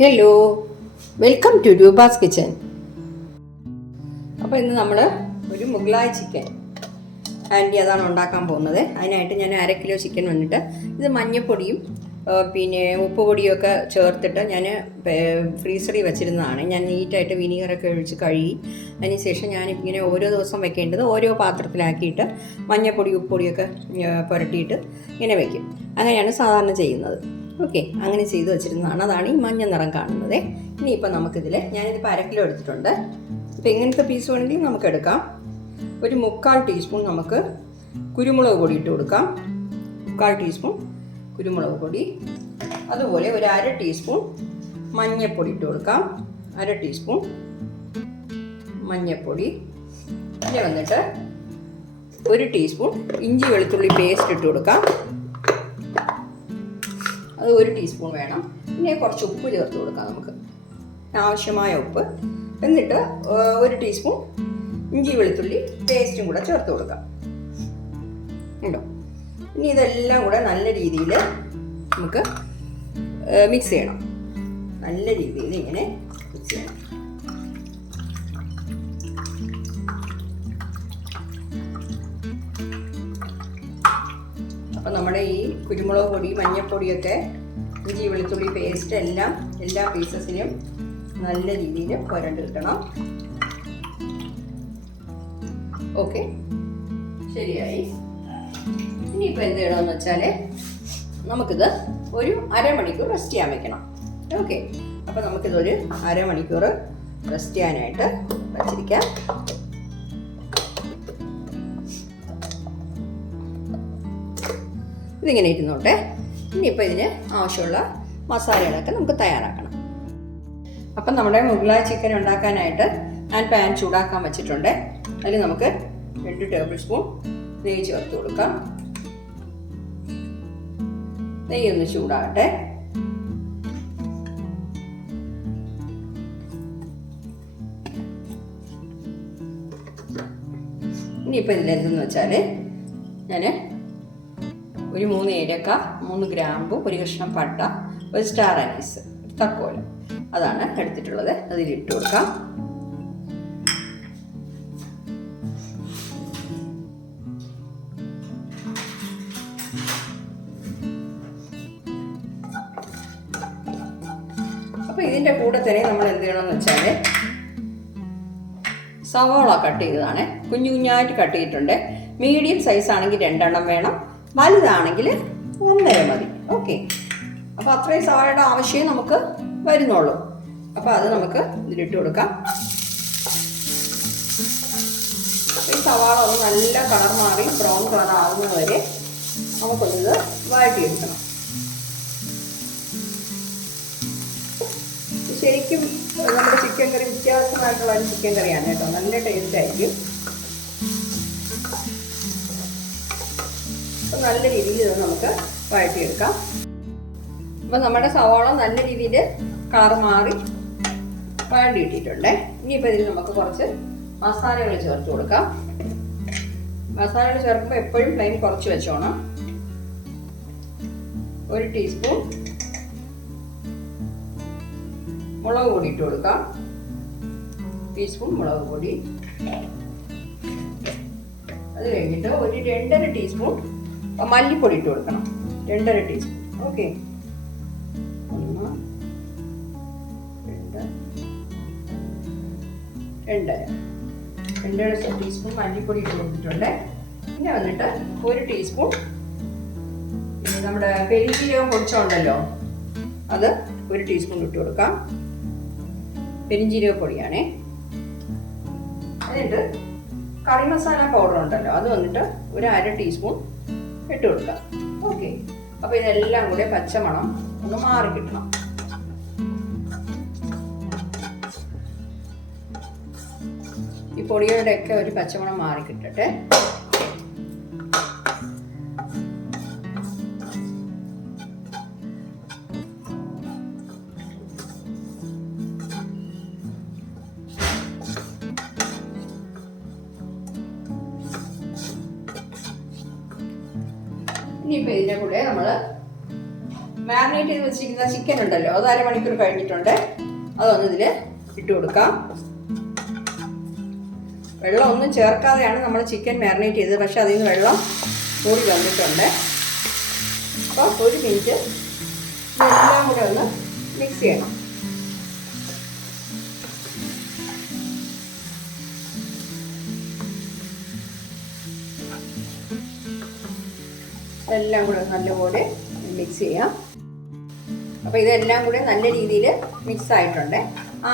Hello, welcome to Roopa's kitchen. അപ്പോൾ ഇന്ന് നമ്മൾ ഒരു മുഗ്ലായ് ചിക്കൻ ആൻറ്റി അതാണ് ഉണ്ടാക്കാൻ പോകുന്നത്. അതിനായിട്ട് ഞാൻ 1/2 കിലോ ചിക്കൻ വന്നിട്ട് ഇത് മഞ്ഞൾപ്പൊടിയും പിന്നെ ഉപ്പ് പൊടിയൊക്കെ ചേർത്തിട്ട് ഞാൻ ഫ്രീസറിൽ വെച്ചിരുന്നതാണ്. ഞാൻ നീറ്റായിട്ട് വിനീഗറൊക്കെ ഒഴിച്ച് കഴുകി അതിന് ശേഷം ഞാനിങ്ങനെ ഓരോ ദിവസം വെക്കേണ്ടത് ഓരോ പാത്രത്തിലാക്കിയിട്ട് മഞ്ഞൾപ്പൊടി ഉപ്പ് പൊടിയൊക്കെ പുരട്ടിയിട്ട് ഇങ്ങനെ വെക്കും. അങ്ങനെയാണ് സാധാരണ ചെയ്യുന്നത്. ഓക്കെ, അങ്ങനെ ചെയ്ത് വെച്ചിരുന്നതാണ്. അതാണ് ഈ മഞ്ഞ നിറം കാണുന്നത്. ഇനിയിപ്പോൾ നമുക്കിതിൽ ഞാനിതിപ്പോൾ 1/2 കിലോ എടുത്തിട്ടുണ്ട്. ഇപ്പോൾ ഇങ്ങനത്തെ പീസ് വേണമെങ്കിൽ നമുക്ക് എടുക്കാം. ഒരു 3/4 ടീസ്പൂൺ നമുക്ക് കുരുമുളക് പൊടി ഇട്ട് കൊടുക്കാം. 3/4 ടീസ്പൂൺ കുരുമുളക് പൊടി. അതുപോലെ ഒരു 1/2 ടീസ്പൂൺ മഞ്ഞൾപ്പൊടി ഇട്ട് കൊടുക്കാം. 1/2 ടീസ്പൂൺ മഞ്ഞൾപ്പൊടി. പിന്നെ വന്നിട്ട് 1 ടീസ്പൂൺ ഇഞ്ചി വെളുത്തുള്ളി പേസ്റ്റ് ഇട്ട് കൊടുക്കാം. അത് 1 ടീസ്പൂൺ വേണം. പിന്നെ കുറച്ച് ഉപ്പ് ചേർത്ത് കൊടുക്കാം, നമുക്ക് ആവശ്യമായ ഉപ്പ്. എന്നിട്ട് 1 ടീസ്പൂൺ ഇഞ്ചി വെളുത്തുള്ളി പേസ്റ്റും കൂടെ ചേർത്ത് കൊടുക്കാം. ഉണ്ടോ? ഇനി ഇതെല്ലാം കൂടെ നല്ല രീതിയിൽ നമുക്ക് മിക്സ് ചെയ്യണം. നല്ല രീതിയിൽ ഇങ്ങനെ മിക്സ് ചെയ്യണം. അപ്പോൾ നമ്മുടെ ഈ കുരുമുളക് പൊടി മഞ്ഞൾപ്പൊടിയൊക്കെ ഇഞ്ചി വെളുത്തുള്ളി പേസ്റ്റ് എല്ലാം എല്ലാ പീസസിനും നല്ല രീതിയിൽ പുരണ്ട് കിട്ടണം. ഓക്കെ, ശരിയായി. ഇനിയിപ്പോൾ എന്ത് ചെയ്യണമെന്ന് വെച്ചാൽ നമുക്കിത് ഒരു 1/2 മണിക്കൂർ റെസ്റ്റ് ചെയ്യാൻ വെക്കണം. ഓക്കെ, അപ്പോൾ നമുക്കിതൊരു 1/2 മണിക്കൂർ റെസ്റ്റ് ചെയ്യാനായിട്ട് വച്ചിരിക്കാം. ഇതിങ്ങനെ ഇരുന്നോട്ടെ. ഇനിയിപ്പോൾ ഇതിന് ആവശ്യമുള്ള മസാലകളൊക്കെ നമുക്ക് തയ്യാറാക്കണം. അപ്പം നമ്മുടെ മുഗ്ലായ് ചിക്കൻ ഉണ്ടാക്കാനായിട്ട് ഞാൻ പാൻ ചൂടാക്കാൻ വെച്ചിട്ടുണ്ട്. അതിൽ നമുക്ക് 2 ടേബിൾ സ്പൂൺ നെയ്യ് ചേർത്ത് കൊടുക്കാം. നെയ്യ് ഒന്ന് ചൂടാകട്ടെ. ഇനിയിപ്പോൾ ഇതിലെന്തെന്ന് വെച്ചാൽ ഞാൻ ഒരു 3 ഏലക്ക, 3 ഗ്രാമ്പു, 1 കഷ്ണം പട്ട, 1 സ്റ്റാർ അനീസ്, തക്കോലം, അതാണ് എടുത്തിട്ടുള്ളത്. അതിലിട്ട് കൊടുക്കാം. അപ്പോൾ ഇതിൻ്റെ കൂടെ തന്നെ നമ്മൾ എന്ത് ചെയ്യണമെന്ന് വെച്ചാൽ സവാള കട്ട് ചെയ്തതാണ്. കുഞ്ഞു കുഞ്ഞായിട്ട് കട്ട് ചെയ്തിട്ടുണ്ട്. മീഡിയം സൈസ് ആണെങ്കിൽ 2 എണ്ണം വേണം, വലുതാണെങ്കിൽ 1.5 മതി. ഓക്കെ, അപ്പോൾ അത്രയും സവാളയുടെ ആവശ്യമേ നമുക്ക് വരുന്നുള്ളൂ. അപ്പോൾ അത് നമുക്ക് ഇതിലിട്ട് കൊടുക്കാം. ഈ സവാള ഒന്ന് നല്ല കളർ മാറി ബ്രൗൺ കളർ ആവുന്നത് വരെ നമുക്കൊന്നിത് വഴറ്റിയെടുക്കണം. ശരിക്കും നമ്മുടെ ചിക്കൻ കറി വ്യത്യാസമായിട്ടുള്ള ഒരു ചിക്കൻ കറിയാണ് കേട്ടോ. നല്ല ടേസ്റ്റ് ആയിരിക്കും. നല്ല രീതിയിൽ ഇത് നമുക്ക് വഴറ്റിയെടുക്കാം. അപ്പം നമ്മുടെ സവാള നല്ല രീതിയിൽ കളർ മാറി വഴണ്ടി ഇട്ടിട്ടുണ്ട്. ഇനിയിപ്പോൾ ഇതിൽ നമുക്ക് കുറച്ച് മസാലകൾ ചേർത്ത് കൊടുക്കാം. മസാലകൾ ചേർക്കുമ്പോൾ എപ്പോഴും ഫ്ലെയിം കുറച്ച് വെച്ചോണം. 1 ടീസ്പൂൺ മുളക് പൊടി ഇട്ട് കൊടുക്കാം. ടീസ്പൂൺ മുളക് പൊടി. അത് കഴിഞ്ഞിട്ട് ഒരു 2.5 ടീസ്പൂൺ മല്ലിപ്പൊടി ഇട്ട് കൊടുക്കണം. 2.5 ടീസ്പൂൺ. ഓക്കെ, 1, 2, 2.5 ടീസ്പൂൺ മല്ലിപ്പൊടി ഇട്ട് കൊടുത്തിട്ടുണ്ട്. പിന്നെ വന്നിട്ട് 1 ടീസ്പൂൺ നമ്മുടെ പെരിഞ്ജീരകം പൊടിച്ചോണ്ടല്ലോ, അത് 1 ടീസ്പൂൺ ഇട്ട് കൊടുക്കാം. പെരിഞ്ജീരക പൊടിയാണേ. എന്നിട്ട് കറി മസാല പൗഡർ ഉണ്ടല്ലോ, അത് വന്നിട്ട് ഒരു 1/2 ടീസ്പൂൺ ഇട്ട് കൊടുക്കാം. ഓക്കെ, അപ്പോൾ ഇതെല്ലാം കൂടെ പച്ചമണം ഒന്ന് മാറി കിട്ടണം. ഈ പൊടികളുടെയൊക്കെ ഒരു പച്ചമണം മാറി കിട്ടട്ടെ. ഇനിയിപ്പോൾ ഇതിൻ്റെ കൂടെ നമ്മൾ മാരിനേറ്റ് ചെയ്ത് വെച്ചിരിക്കുന്ന ചിക്കൻ ഉണ്ടല്ലോ, അത് അരമണിക്കൂർ കഴിഞ്ഞിട്ടുണ്ട്. അതൊന്ന് ഇതിൽ ഇട്ട് കൊടുക്കാം. വെള്ളം ഒന്നും ചേർക്കാതെയാണ് നമ്മൾ ചിക്കൻ മാരിനേറ്റ് ചെയ്തത്, പക്ഷെ അതിൽ നിന്ന് വെള്ളം കൂടി വന്നിട്ടുണ്ട്. അപ്പോൾ 1 മിനിറ്റ് ഇതെല്ലാം കൂടെ ഒന്ന് മിക്സ് ചെയ്യണം. എല്ലാം കൂടെ നല്ലപോലെ മിക്സ് ചെയ്യാം. അപ്പോൾ ഇതെല്ലാം കൂടെ നല്ല രീതിയിൽ മിക്സ് ആയിട്ടുണ്ട്. ആ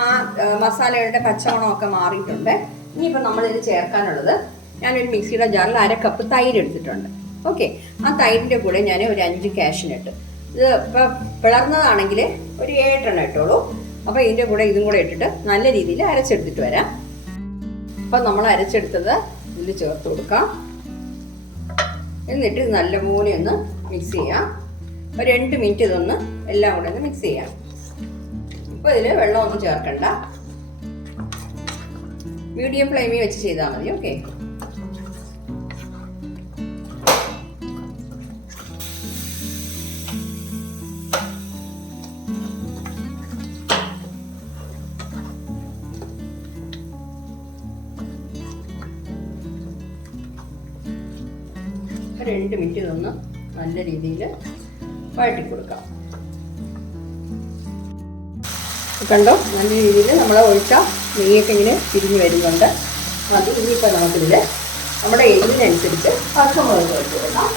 മസാലകളുടെ പച്ചമണമൊക്കെ മാറിയിട്ടുണ്ട്. ഇനിയിപ്പോൾ നമ്മളിത് ചേർക്കാനുള്ളത്, ഞാനൊരു മിക്സിയുടെ ജാറിൽ 1/2 കപ്പ് തൈര് എടുത്തിട്ടുണ്ട്. ഓക്കെ, ആ തൈരിൻ്റെ കൂടെ ഞാൻ ഒരു 5 കാഷ്യൂനട്ട്, ഇത് ഇപ്പോൾ പിളർന്നതാണെങ്കിൽ ഒരു 7 ഇട്ടോളൂ. അപ്പോൾ ഇതിൻ്റെ കൂടെ ഇതും കൂടെ ഇട്ടിട്ട് നല്ല രീതിയിൽ അരച്ചെടുത്തിട്ട് വരാം. അപ്പോൾ നമ്മൾ അരച്ചെടുത്തത് ഇതിൽ ചേർത്ത് കൊടുക്കാം. എന്നിട്ട് ഇത് നല്ലപോലെ ഒന്ന് മിക്സ് ചെയ്യാം. ഒരു 2 മിനിറ്റ് ഇതൊന്ന് എല്ലാം കൂടെ ഒന്ന് മിക്സ് ചെയ്യാം. ഇപ്പോൾ ഇതിൽ വെള്ളമൊന്നും ചേർക്കണ്ട, മീഡിയം ഫ്ലെയിമിൽ വെച്ച് ചെയ്താൽ മതി. ഓക്കെ, ഒരു 2 മിനിറ്റ് ഇതൊന്ന് നല്ല രീതിയിൽ വഴറ്റി കൊടുക്കാം. കണ്ടോ, നല്ല രീതിയിൽ നമ്മൾ ഒഴിച്ച നെയ്യൊക്കെ ഇങ്ങനെ തിരിഞ്ഞ് വരുന്നുണ്ട്. അത് ഇനിയിപ്പോൾ നമുക്കിതിൽ നമ്മുടെ എരിവിനനുസരിച്ച് പച്ചമുളക് ചേർത്ത് കൊടുക്കാം.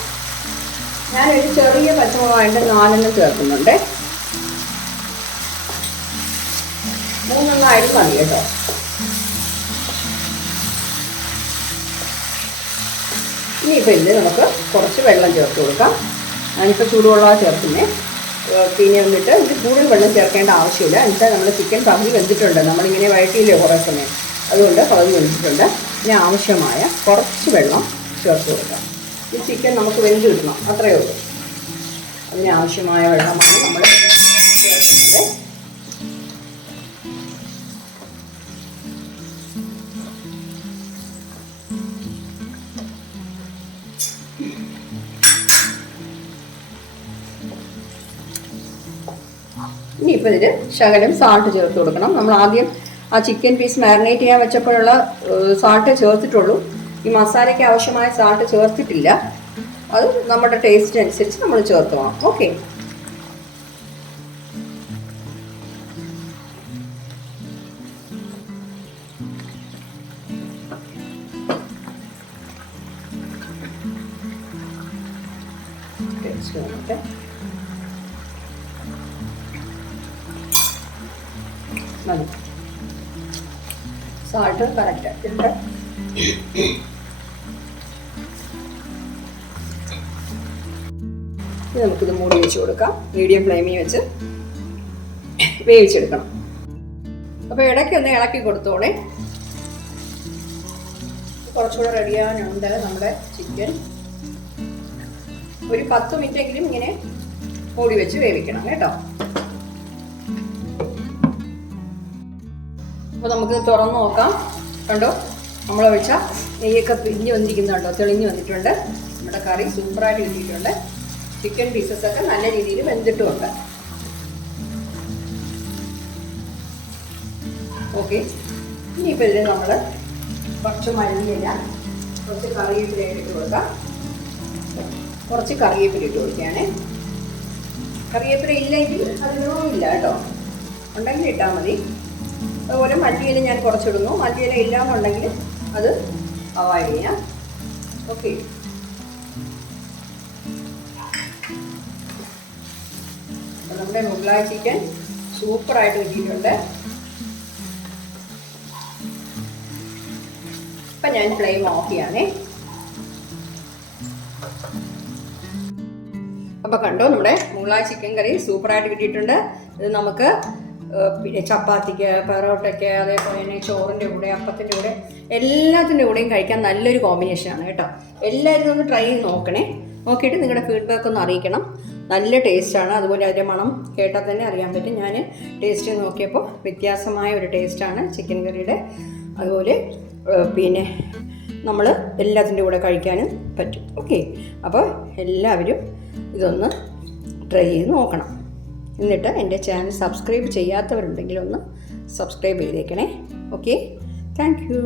ഞാനൊരു ചെറിയ പച്ചമുളകായിട്ട് 4 ചേർക്കുന്നുണ്ട്. 3 ആയിട്ട് മതി കേട്ടോ. ഇനിയിപ്പോൾ ഇതിൽ നമുക്ക് കുറച്ച് വെള്ളം ചേർത്ത് കൊടുക്കാം. ഞാനിപ്പോൾ ചൂടുവെള്ളമാണ് ചേർക്കുന്നത്. പിന്നെ വന്നിട്ട് ഇത് കൂടുതൽ വെള്ളം ചേർക്കേണ്ട ആവശ്യമില്ല. എന്നുവെച്ചാൽ നമ്മൾ ചിക്കൻ പകുതി വെന്തിട്ടുണ്ട്, നമ്മളിങ്ങനെ വഴറ്റിയില്ലേ കുറേ സമയം, അതുകൊണ്ട് പകുതി വെന്തിട്ടുണ്ട്. ഇനി ആവശ്യമായ കുറച്ച് വെള്ളം ചേർത്ത് കൊടുക്കാം. ഈ ചിക്കൻ നമുക്ക് വെന്ത് കിട്ടണം, അത്രയേ ഉള്ളൂ. അതിനാവശ്യമായ വെള്ളമാണ് നമ്മൾ ചേർക്കുന്നത്. ഇനിയിപ്പോൾ ഇതിൽ ശകലം സാൾട്ട് ചേർത്ത് കൊടുക്കണം. നമ്മൾ ആദ്യം ആ ചിക്കൻ പീസ് മാരിനേറ്റ് ചെയ്യാൻ വെച്ചപ്പോഴുള്ള സാൾട്ട് ചേർത്തിട്ടുള്ളൂ. ഈ മസാലയ്ക്ക് ആവശ്യമായ സാൾട്ട് ചേർത്തിട്ടില്ല. അത് നമ്മുടെ ടേസ്റ്റ് അനുസരിച്ച് നമ്മൾ ചേർത്ത് പോകണം. ഓക്കെ, ടേസ്റ്റ് നോക്കട്ടെ. മതി, സാൾട്ട് കറക്റ്റ് ഇട്ട് നമുക്കിത് മൂടി വെച്ച് കൊടുക്കാം. മീഡിയം ഫ്ലെയിമിൽ വെച്ച് വേവിച്ചെടുക്കണം. അപ്പോൾ ഇടയ്ക്കൊന്ന് ഇളക്കി കൊടുത്തോളെ. കുറച്ചുകൂടെ റെഡിയാകാനുണ്ട് നമ്മുടെ ചിക്കൻ. ഒരു 10 മിനിറ്റെങ്കിലും ഇങ്ങനെ മൂടി വെച്ച് വേവിക്കണം കേട്ടോ. അപ്പോൾ നമുക്ക് തുറന്ന് നോക്കാം. കണ്ടോ, നമ്മൾ വെച്ച നെയ്യൊക്കെ പിരിഞ്ഞ് വന്നിരിക്കുന്നുണ്ടോ, തെളിഞ്ഞ് വന്നിട്ടുണ്ട്. നമ്മുടെ കറി സൂപ്പറായിട്ട് കിട്ടിയിട്ടുണ്ട്. ചിക്കൻ പീസസൊക്കെ നല്ല രീതിയിൽ വെന്തിട്ടുമുണ്ട്. ഓക്കെ, ഇനിയിപ്പോൾ ഇതിൽ നമ്മൾ കുറച്ച് മല്ലിയില, കുറച്ച് കറിവേപ്പില ഇട്ട് കൊടുക്കാം. കുറച്ച് കറിവേപ്പില ഇട്ട് കൊടുക്കുകയാണേ. കറിവേപ്പില ഇല്ലെങ്കിൽ അതിനൊന്നുമില്ല കേട്ടോ, ഉണ്ടെങ്കിൽ ഇട്ടാൽ മതി. അതുപോലെ മല്ലിയില ഞാൻ കുറച്ചിടുന്നു. മല്ലിയില ഇല്ലാന്നുണ്ടെങ്കിൽ അത് അവോയ്ഡ് ചെയ്യാം. ഓക്കെ, നമ്മുടെ മുഗ്ലായ് ചിക്കൻ സൂപ്പറായിട്ട് കിട്ടിയിട്ടുണ്ട്. ഇപ്പം ഞാൻ ഫ്ലെയിം ഓഫ് ചെയ്യാനേ. അപ്പോൾ കണ്ടോ, നമ്മുടെ മുഗ്ലായ് ചിക്കൻ കറി സൂപ്പറായിട്ട് കിട്ടിയിട്ടുണ്ട്. ഇത് നമുക്ക് പിന്നെ ചപ്പാത്തിക്ക്, പെറോട്ടയ്ക്ക്, അതേപോലെ തന്നെ ചോറിൻ്റെ കൂടെ, അപ്പത്തിൻ്റെ കൂടെ, എല്ലാത്തിൻ്റെ കൂടെയും കഴിക്കാൻ നല്ലൊരു കോമ്പിനേഷനാണ് കേട്ടോ. എല്ലാവരും ഒന്ന് ട്രൈ ചെയ്ത് നോക്കണേ. നോക്കിയിട്ട് നിങ്ങളുടെ ഫീഡ്ബാക്ക് ഒന്ന് അറിയിക്കണം. നല്ല ടേസ്റ്റാണ്. അതുപോലെ അതിൻ്റെ മണം കേട്ടാൽ തന്നെ അറിയാൻ പറ്റും. ഞാൻ ടേസ്റ്റ് നോക്കിയപ്പോൾ വ്യത്യാസമായ ഒരു ടേസ്റ്റാണ് ചിക്കൻ കറിയുടെ. അതുപോലെ പിന്നെ നമ്മൾ എല്ലാത്തിൻ്റെ കൂടെ കഴിക്കാനും പറ്റും. ഓക്കെ, അപ്പോൾ എല്ലാവരും ഇതൊന്ന് ട്രൈ ചെയ്ത് നോക്കണം. എന്നിട്ട് എൻ്റെ ചാനൽ സബ്സ്ക്രൈബ് ചെയ്യാത്തവരുണ്ടെങ്കിൽ ഒന്ന് സബ്സ്ക്രൈബ് ചെയ്തേക്കണേ. Okay, thank you.